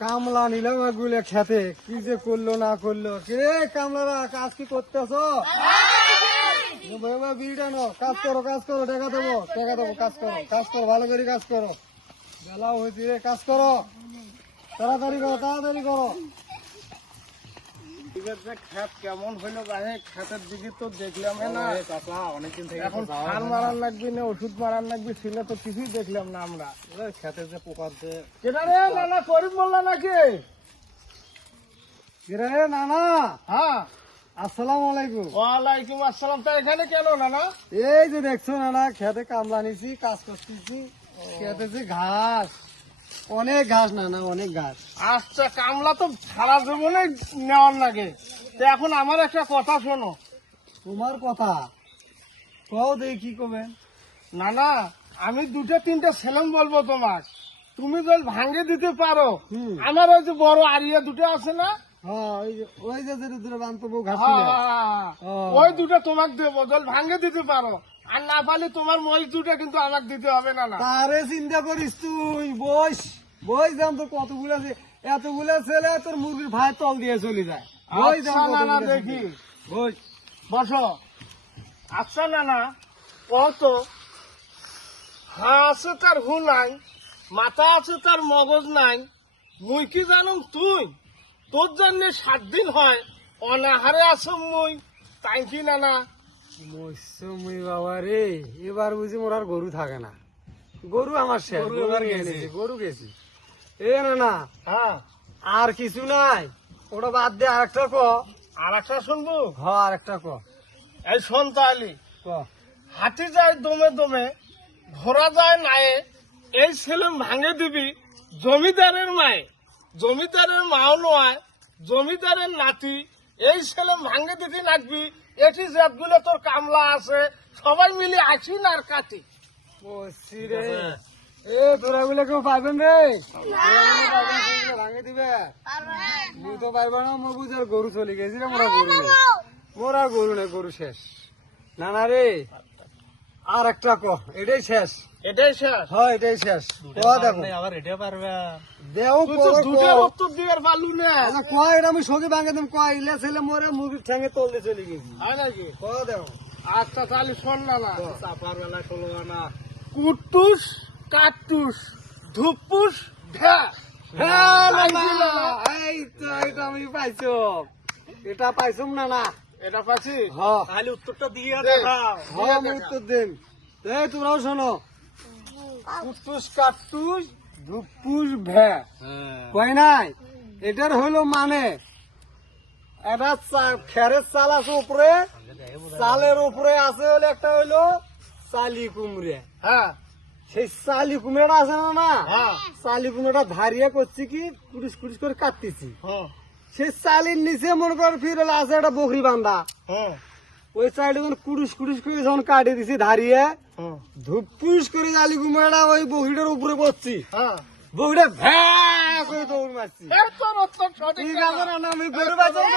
কামলা নিলাম এগুলো খেতে, কি যে করলো না করলো। কে কামলারা কাজ কি করতেছ? বিড়িটা নো, কাজ করো কাজ করো, টাকা দেবো কাজ করো ভালো করে কাজ করো। বেলাও হয়েছে রে, কাজ করো তাড়াতাড়ি করো। খেত কেমন হইলো ভাই? খেতের দিকে তো দেখলাম না, অনেকদিন থেকে এখন সার মারার লাগবে না ওষুধ মারার লাগবে, ছিল তো কিছুই দেখলাম না আমরা। খেতে যে পোকার যে কেটা রে নানা, করিম বললা নাকি? রে নানা। হ্যাঁ, আসসালামু আলাইকুম। ওয়ালাইকুম আসসালাম। তা এখানে কেন নানা? এই যে দেখছো নানা, খেতে কামলা নিছি, কাজ করতেছি। খেতে যে ঘাস, অনেক ঘাস নানা, অনেক ঘাস। আচ্ছা, কামলা তো সারা জীবনে নেওয়ার লাগে। তো এখন আমার একটা কথা শোনো। তোমার কথা কও, দেখি কি করবেন। না না, আমি দুটো তিনটা ছেলেম বলবো তোমার, তুমি যদি ভাঙে দিতে পারো। আমার ওই যে বড় আরিয়া দুটো আছে না, ওই যে ওই দুটো তোমাকে দেবো, যদি ভাঙে দিতে পারো। আর না পারলে তোমার মহিষ দুটো কিন্তু আমাকে দিতে হবে না। আরে চিন্তা করিস তুই, বস যাম, তোর কতগুলো আছে, এতগুলো ছেলে তোর মুরগির ভাই তল দিয়ে চলে যায়। দেখি বসো। আচ্ছা নানা, কত হা আছে তার হু নাই, মাথা আছে তার মগজ নাই, মুই কি জানুম তুই? তোর জন্য 7 দিন হয় অনাহারে আছো মুই, তাই কি নানা? মুই বাবা রে, এবার বুঝি মোর আর গরু থাকে না। গরু আমার শেষ, গরু গেছি। এ না, হ্যাঁ আর কিছু নাই, ওটা বাদ দে, আর একটা ক। আর একটা শুনবো? হ্যাঁ, আর একটা ক। এই শোন তাহলে, হাতি যায় দমে দমে, ঘোড়া যায় নায়ে, এই ছেলে ভাঙে দিবি জমিদারের মায়ে, জমিদারের মাও নয়, জমিদারের নাতি, এই ছেলে ভাঙে দিতে লাগবি। এটি জাতগুলো তোর কামলা আছে, সবাই মিলে আসি না আর কাটি। এ তোরা গুলো কেউ পাইবেন রে? ভাঙে দিবে তুই তো পাইবা না। আমার বুঝে গরু চলে গেছি রে, মোরা গরু নেই, গরু শেষ। না না রে, আর একটা ক। এটাই শেষ? এটাই শেষ? হ্যাঁ, এটাই শেষ। আবার এটা পারবে দেও, উত্তর দিবার পারলু না। কয় এটা আমি সঙ্গে ভাঙে দেব, কয় ইলে ছেলে মোরে মুরগির ঠ্যাঙে তলতে চলে গেছি, হয় নাকি? কয় দেও। আচ্ছা তাহলে শোন না, চাপার বেলা 16 আনা, কুটুস কাটুস ধুপুস ভ্যা। এই তো, এটা আমি পাইছো, এটা পাইছুম না না, এটা পাইছি। তাহলে উত্তরটা দিয়ে দেখাও। হ্যাঁ, আমি উত্তর দিন। এই তোমরাও শোনো, কুটুস কাটুস ধুপুস ভ্যা, কয় নাই? এটার হইলো মানে এটা খেরের চাল আছে উপরে, চালের উপরে আছে হলো একটা হইলো চালি কুমড়ে। হ্যাঁ, সেই চালি কুমড়াটা আছে না, চালি কুমড়াটা ধারিয়া করছি কি কুড়িস কুড়িস করে কাটতেছি। সেই চালির নিচে মনে কর ফিরে আছে একটা বকরি বান্ধা। ওই চাইলে যখন কুড়িস কুড়িস করে যখন কাটি দিছি ধারিয়ে, ধুপুস করে চালি কুমড়াটা ওই বকরিটার উপরে পড়ছি। বকরিটা ভ্যা করে দৌড় মারছি। ঠিক আছে না, আমি গরু বাঁচাবো।